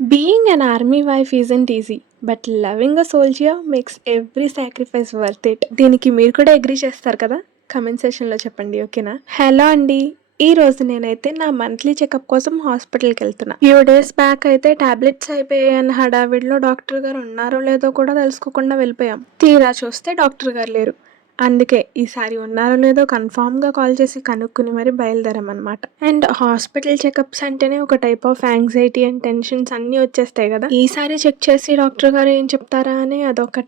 Being an army wife isn't easy, but loving a soldier makes every sacrifice worth it. దీనికి మీరు కూడా agree చేస్తారు కదా? Comment సెక్షన్లో చెప్పండి, ఓకేనా? హలో అండి, ఈ రోజు నేనైతే నా మంత్లీ చెకప్ కోసం హాస్పిటల్కి వెళ్తున్నా. ఫ్యూ డేస్ బ్యాక్ అయితే టాబ్లెట్స్ అయిపోయాయని హడావిడిలో డాక్టర్ గారు ఉన్నారో లేదో కూడా తెలుసుకోకుండా వెళ్ళిపోయాం. తీరా చూస్తే డాక్టర్ గారు లేరు. అందుకే ఈసారి ఉన్నారో లేదో కన్ఫామ్గా కాల్ చేసి కనుక్కుని మరి బయలుదేరామన్నమాట. అండ్ హాస్పిటల్ చెకప్స్ అంటేనే ఒక type of anxiety and tensions అన్నీ వచ్చేస్తాయి కదా. ఈసారి చెక్ చేసి డాక్టర్ గారు ఏం చెప్తారా అని అదొక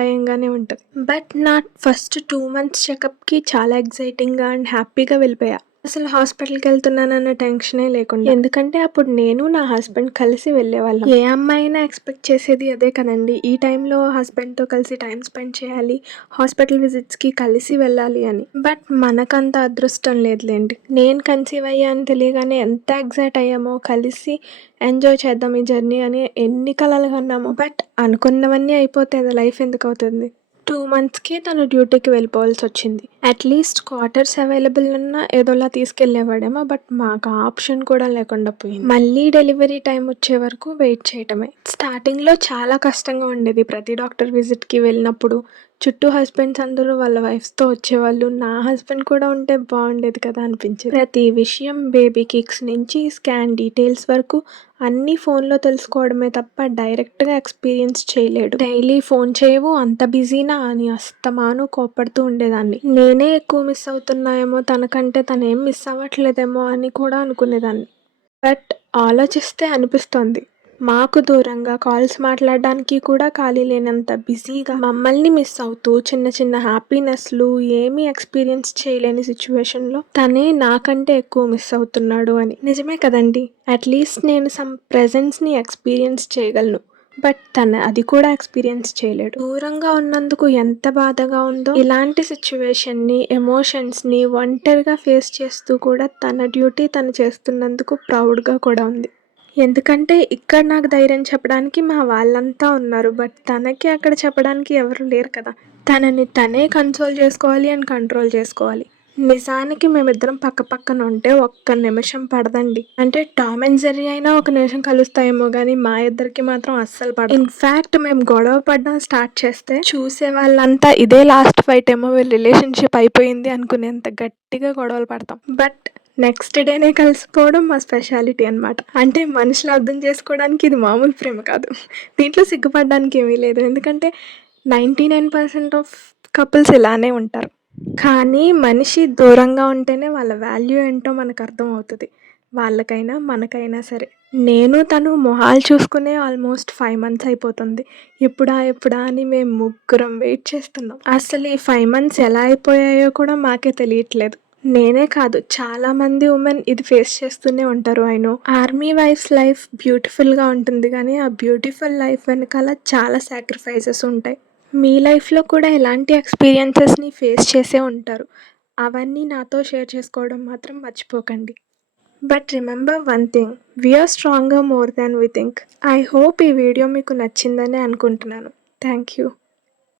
భయంగానే ఉంటుంది. బట్ నా ఫస్ట్ 2 months చెకప్కి చాలా ఎగ్జైటింగ్గా అండ్ హ్యాపీగా వెళ్ళిపోయా. అసలు హాస్పిటల్కి వెళ్తున్నానన్న టెన్షనే లేకుండా. ఎందుకంటే అప్పుడు నేను నా హస్బెండ్ కలిసి వెళ్ళేవాళ్ళం. ఏ అమ్మాయి అయినా ఎక్స్పెక్ట్ చేసేది అదే కదండి. ఈ టైంలో హస్బెండ్తో కలిసి టైం స్పెండ్ చేయాలి, హాస్పిటల్ విజిట్స్కి కలిసి వెళ్ళాలి అని. బట్ మనకంత అదృష్టం లేదులేండి. నేను కన్సీవ్ అయ్యా అని తెలియగానే ఎంత ఎగ్జైట్ అయ్యామో, కలిసి ఎంజాయ్ చేద్దాం ఈ జర్నీ అని ఎన్ని కలలు కన్నామో. బట్ అనుకున్నవన్నీ అయిపోతే అది లైఫ్ ఎందుకు అవుతుంది? 2 monthsకి తను డ్యూటీకి వెళ్ళిపోవాల్సి వచ్చింది. అట్లీస్ట్ క్వార్టర్స్ అవైలబుల్ ఉన్నా ఏదోలా తీసుకెళ్లేవాడేమో. బట్ మాకు ఆప్షన్ కూడా లేకుండా పోయింది. మళ్ళీ డెలివరీ టైం వచ్చే వరకు వెయిట్ చేయటమే. స్టార్టింగ్లో చాలా కష్టంగా ఉండేది. ప్రతి డాక్టర్ విజిట్కి వెళ్ళినప్పుడు చుట్టూ హస్బెండ్స్ అందరూ వాళ్ళ వైఫ్స్తో వచ్చేవాళ్ళు. నా హస్బెండ్ కూడా ఉంటే బాగుండేది కదా అనిపించేది. ప్రతి విషయం, బేబీ కిక్స్ నుంచి స్కాన్ డీటెయిల్స్ వరకు అన్నీ ఫోన్లో తెలుసుకోవడమే తప్ప డైరెక్ట్గా ఎక్స్పీరియన్స్ చేయలేడు. డైలీ ఫోన్ చేయవు, అంత బిజీనా అని అస్తమాను కోపడుతూ ఉండేదాన్ని. నేనే ఎక్కువ మిస్ అవుతున్నాయేమో తనకంటే, తనేం మిస్ అవ్వట్లేదేమో అని కూడా అనుకునేదాన్ని. బట్ ఆలోచిస్తే అనిపిస్తోంది, మాకు దూరంగా కాల్స్ మాట్లాడడానికి కూడా ఖాళీ లేనంత బిజీగా మమ్మల్ని మిస్ అవుతూ చిన్న చిన్న హ్యాపీనెస్లు ఏమీ ఎక్స్పీరియన్స్ చేయలేని సిచ్యువేషన్లో తనే నాకంటే ఎక్కువ మిస్ అవుతున్నాడు అని. నిజమే కదండి. అట్లీస్ట్ నేను సమ్ ప్రెజెన్స్ని ఎక్స్పీరియన్స్ చేయగలను. బట్ తను అది కూడా ఎక్స్పీరియన్స్ చేయలేడు. దూరంగా ఉన్నందుకు ఎంత బాధగా ఉందో. ఇలాంటి సిచ్యువేషన్ని, ఎమోషన్స్ని ఒంటరిగా ఫేస్ చేస్తూ కూడా తన డ్యూటీ తను చేస్తున్నందుకు ప్రౌడ్గా కూడా ఉంది. ఎందుకంటే ఇక్కడ నాకు ధైర్యం చెప్పడానికి మా వాళ్ళంతా ఉన్నారు. బట్ తనకి అక్కడ చెప్పడానికి ఎవరు లేరు కదా. తనని తనే కన్సోల్ చేసుకోవాలి అండ్ కంట్రోల్ చేసుకోవాలి. నిజానికి మేమిద్దరం పక్క పక్కన ఉంటే ఒక్క నిమిషం పడదండి. అంటే టామ్ అండ్ జెర్రీ అయినా ఒక నిమిషం కలుస్తాయేమో కానీ మా ఇద్దరికి మాత్రం అస్సలు పడదు. ఇన్ఫ్యాక్ట్ మేము గొడవ పడడం స్టార్ట్ చేస్తే చూసే వాళ్ళంతా ఇదే లాస్ట్ ఫైట్ ఏమో, వీళ్ళ రిలేషన్షిప్ అయిపోయింది అనుకునేంత గట్టిగా గొడవలు పడతాం. బట్ నెక్స్ట్ డేనే కలిసిపోవడం మా స్పెషాలిటీ అనమాట. అంటే మనుషులు అర్థం చేసుకోవడానికి ఇది మామూలు ప్రేమ కాదు. దీంట్లో సిగ్గుపడడానికి ఏమీ లేదు. ఎందుకంటే 99% ఆఫ్ కపుల్స్ ఇలానే ఉంటారు. కానీ మనిషి దూరంగా ఉంటేనే వాళ్ళ వాల్యూ ఏంటో మనకు అర్థం అవుతుంది. వాళ్ళకైనా మనకైనా సరే. నేను తను మొహాలు చూసుకునే ఆల్మోస్ట్ 5 months అయిపోతుంది. ఎప్పుడా అని మేము ముగ్గురం వెయిట్ చేస్తున్నాం. అసలు ఈ 5 months ఎలా అయిపోయాయో కూడా మాకే తెలియట్లేదు. నేనే కాదు, చాలామంది ఉమెన్ ఇది ఫేస్ చేస్తూనే ఉంటారు. నో ఆర్మీ వైఫ్స్ లైఫ్ బ్యూటిఫుల్గా ఉంటుంది, కానీ ఆ బ్యూటిఫుల్ లైఫ్ వెనకాల చాలా సాక్రిఫైసెస్ ఉంటాయి. మీ లైఫ్లో కూడా ఇలాంటి ఎక్స్పీరియన్సెస్ని ఫేస్ చేసే ఉంటారు. అవన్నీ నాతో షేర్ చేసుకోవడం మాత్రం మర్చిపోకండి. But remember one thing, we're stronger more than we think. I hope ఈ వీడియో మీకు నచ్చిందని అనుకుంటున్నాను. Thank you.